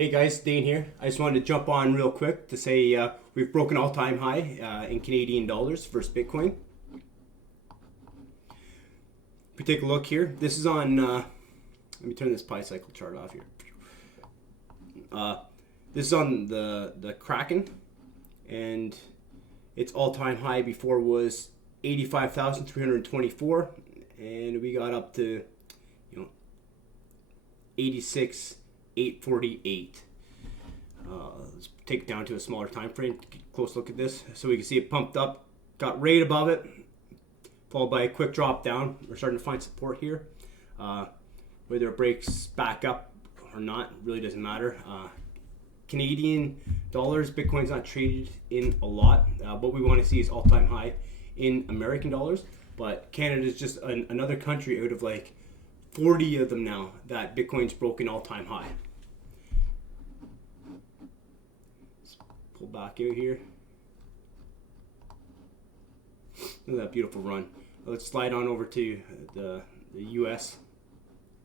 Hey guys, Dane here. I just wanted to jump on real quick to say we've broken all-time high in Canadian dollars versus Bitcoin. If we take a look here, this is on, let me turn this pi cycle chart off here. This is on the Kraken, and its all-time high before was 85,324, and we got up to 86,848. Let's take it down to a smaller time frame. Close look at this, so we can see it pumped up, got right above it, followed by a quick drop down. We're starting to find support here. Whether it breaks back up or not really doesn't matter. Canadian dollars, Bitcoin's not traded in a lot. What we want to see is all-time high in American dollars, but Canada is just another country out of like 40 of them now that Bitcoin's broken all-time high. Let's pull back out here. Look at that beautiful run. Let's slide on over to the US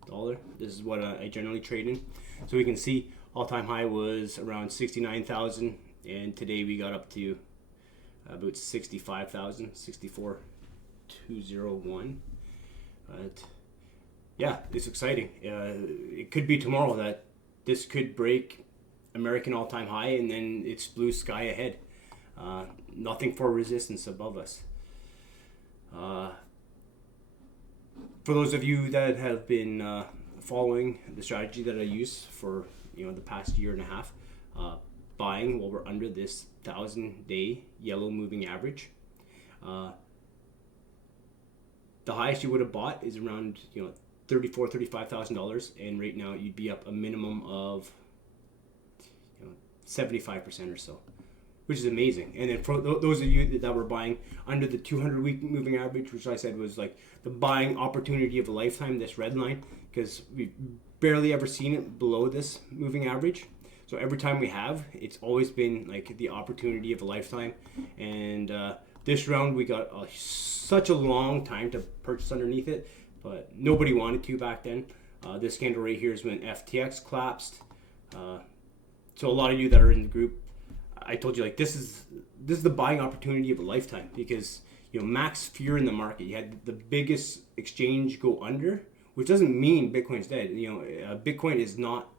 dollar. This is what I generally trade in. So we can see all-time high was around 69,000, and today we got up to about 65,000, 64,201. But yeah, it's exciting. It could be tomorrow that this could break American all-time high, and then it's blue sky ahead. Nothing for resistance above us. For those of you that have been following the strategy that I use for the past year and a half, buying while we're under this 1,000-day yellow moving average. The highest you would have bought is around $35,000, and right now you'd be up a minimum of 75% or so, which is amazing. And then for those of you that were buying under the 200-week moving average, which I said was like the buying opportunity of a lifetime, this red line, because we've barely ever seen it below this moving average. So every time we have, it's always been like the opportunity of a lifetime. And this round we got such a long time to purchase underneath it, but nobody wanted to back then. This candle right here is when FTX collapsed. So a lot of you that are in the group, I told you like this is the buying opportunity of a lifetime, because max fear in the market. You had the biggest exchange go under, which doesn't mean Bitcoin's dead. Bitcoin is not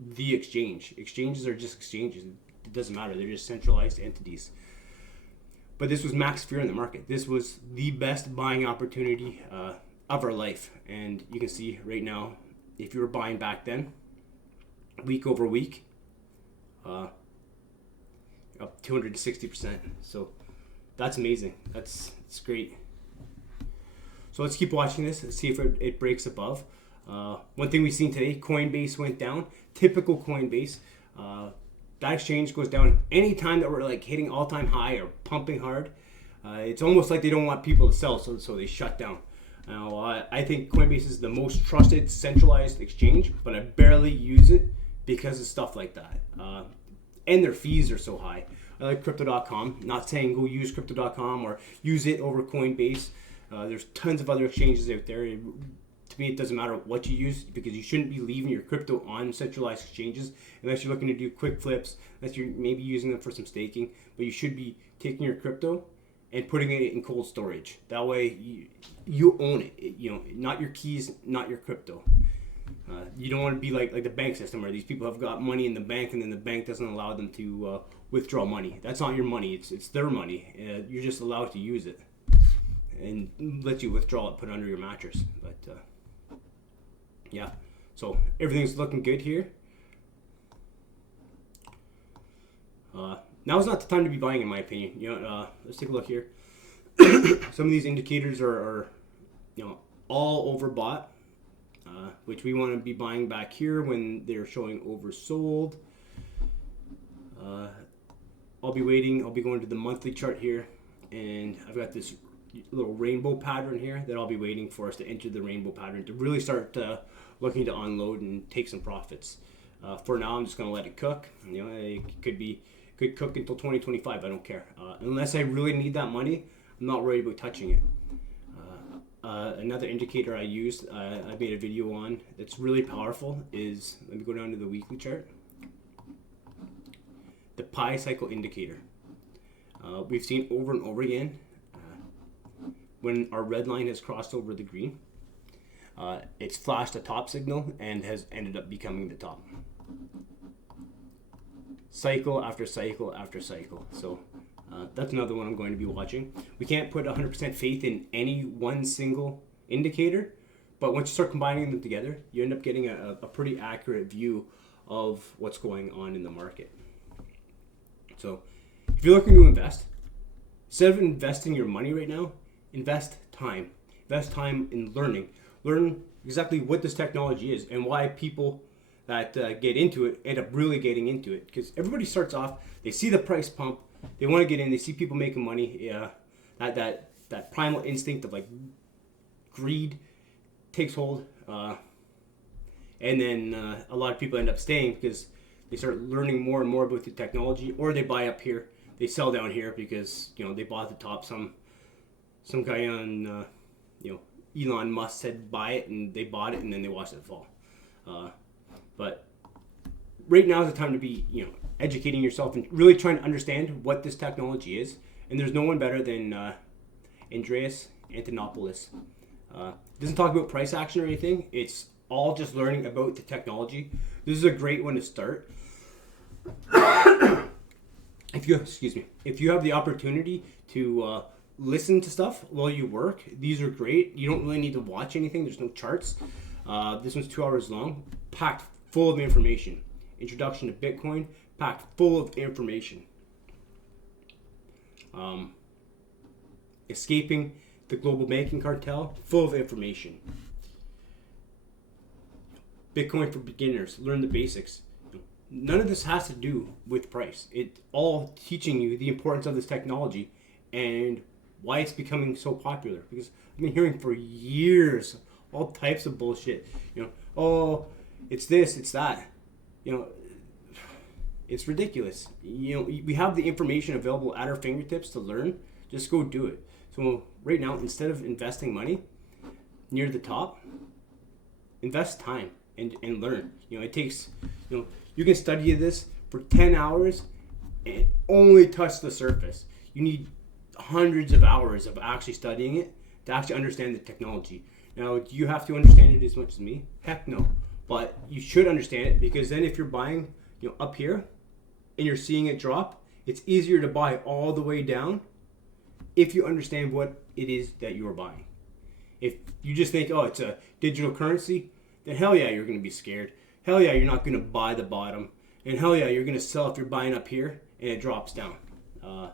the exchange. Exchanges are just exchanges. It doesn't matter. They're just centralized entities. But this was max fear in the market. This was the best buying opportunity of our life. And you can see right now, if you were buying back then, week over week, up 260%. So that's amazing. That's great. So let's keep watching this and see if it breaks above. One thing we've seen today, Coinbase went down. Typical Coinbase. That exchange goes down anytime that we're like hitting all-time high or pumping hard. It's almost like they don't want people to sell, so they shut down. Now, I think Coinbase is the most trusted centralized exchange, but I barely use it because of stuff like that. And their fees are so high. I like Crypto.com. Not saying go use Crypto.com or use it over Coinbase. There's tons of other exchanges out there. To me, it doesn't matter what you use, because you shouldn't be leaving your crypto on centralized exchanges unless you're looking to do quick flips, unless you're maybe using them for some staking. But you should be taking your crypto and putting it in cold storage. That way, you own it. Not your keys, not your crypto. You don't want to be like the bank system, where these people have got money in the bank and then the bank doesn't allow them to withdraw money. That's not your money. It's their money. You're just allowed to use it and let you withdraw it, put it under your mattress. But yeah, so everything's looking good here. Now is not the time to be buying, in my opinion. Let's take a look here. Some of these indicators are all overbought, which we want to be buying back here when they're showing oversold. I'll be waiting. I'll be going to the monthly chart here, and I've got this little rainbow pattern here that I'll be waiting for us to enter the rainbow pattern to really start looking to unload and take some profits. For now, I'm just going to let it cook. It could cook until 2025. I don't care. Unless I really need that money, I'm not worried about touching it. Another indicator I used, I made a video on that's really powerful is, let me go down to the weekly chart. the pi cycle indicator. We've seen over and over again when our red line has crossed over the green, it's flashed a top signal and has ended up becoming the top. Cycle after cycle after cycle. So that's another one I'm going to be watching. We can't put 100% faith in any one single indicator, but once you start combining them together, you end up getting a pretty accurate view of what's going on in the market. So if you're looking to invest, instead of investing your money right now, invest time. Invest time in learning. Learn exactly what this technology is and why people that get into it end up really getting into it. Because everybody starts off, they see the price pump, they want to get in, they see people making money. Yeah, that primal instinct of like greed takes hold, and then a lot of people end up staying because they start learning more and more about the technology, or they buy up here, they sell down here because they bought at the top. Some guy on Elon Musk said buy it, and they bought it, and then they watched it fall. But right now is the time to be educating yourself and really trying to understand what this technology is. And there's no one better than Andreas Antonopoulos. Doesn't talk about price action or anything. It's all just learning about the technology. This is a great one to start. If you have the opportunity to listen to stuff while you work, these are great. You don't really need to watch anything. There's no charts. This one's 2 hours long, packed full of information. Introduction to Bitcoin, packed full of information. Escaping the global banking cartel, full of information. Bitcoin for beginners, learn the basics. None of this has to do with price. It's all teaching you the importance of this technology and why it's becoming so popular. Because I've been hearing for years all types of bullshit. Oh, it's this, it's that. It's ridiculous. We have the information available at our fingertips to learn. Just go do it. So right now, instead of investing money near the top, invest time and learn. It takes, you can study this for 10 hours and only touch the surface. You need hundreds of hours of actually studying it to actually understand the technology. Now, do you have to understand it as much as me? Heck no. But you should understand it, because then if you're buying up here and you're seeing it drop, it's easier to buy all the way down if you understand what it is that you're buying. If you just think, oh, it's a digital currency, then hell yeah, you're going to be scared. Hell yeah, you're not going to buy the bottom. And hell yeah, you're going to sell if you're buying up here and it drops down. And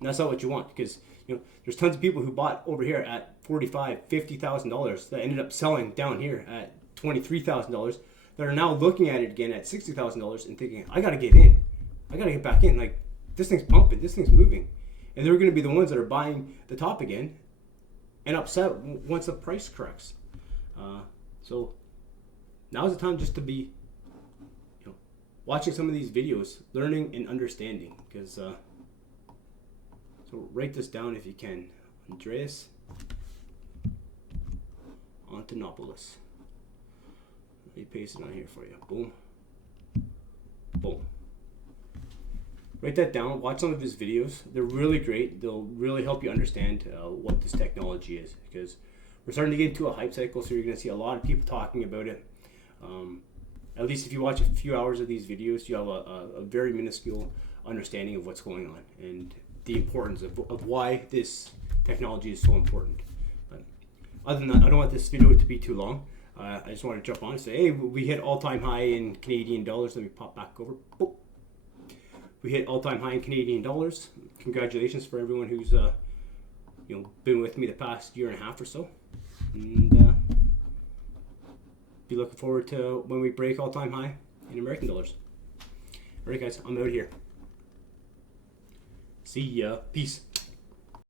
that's not what you want, because there's tons of people who bought over here at $45,000, $50,000 that ended up selling down here at $23,000 that are now looking at it again at $60,000 and thinking, I got to get in. I got to get back in. Like, this thing's pumping. This thing's moving. And they're going to be the ones that are buying the top again and upset once the price corrects. So now's the time just to be watching some of these videos, learning and understanding. Because so write this down if you can. Andreas Antonopoulos. Let me paste it on here for you. Boom. Boom. Write that down. Watch some of his videos. They're really great. They'll really help you understand what this technology is, because we're starting to get into a hype cycle, so you're going to see a lot of people talking about it. At least if you watch a few hours of these videos, you have a very minuscule understanding of what's going on and the importance of why this technology is so important. But other than that, I don't want this video to be too long. I just want to jump on and say, hey, we hit all-time high in Canadian dollars. Let me pop back over. Boop. We hit all-time high in Canadian dollars. Congratulations for everyone who's been with me the past year and a half or so. And be looking forward to when we break all-time high in American dollars. All right, guys, I'm out here. See ya. Peace.